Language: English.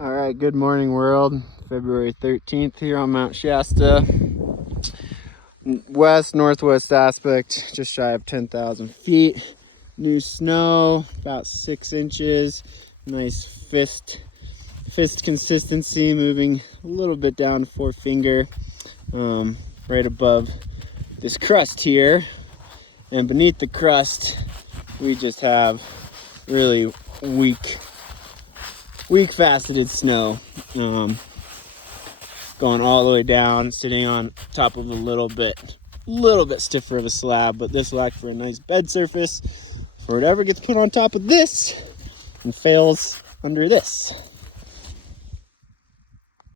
All right, good morning world. February 13th here on Mount Shasta. Northwest aspect, just shy of 10,000 feet. New snow, about 6 inches. Nice fist consistency, moving a little bit down to forefinger, right above this crust here. And beneath the crust, we just have really weak faceted snow, going all the way down, sitting on top of a little bit stiffer of a slab, but this will act for a nice bed surface for whatever gets put on top of this and fails under this.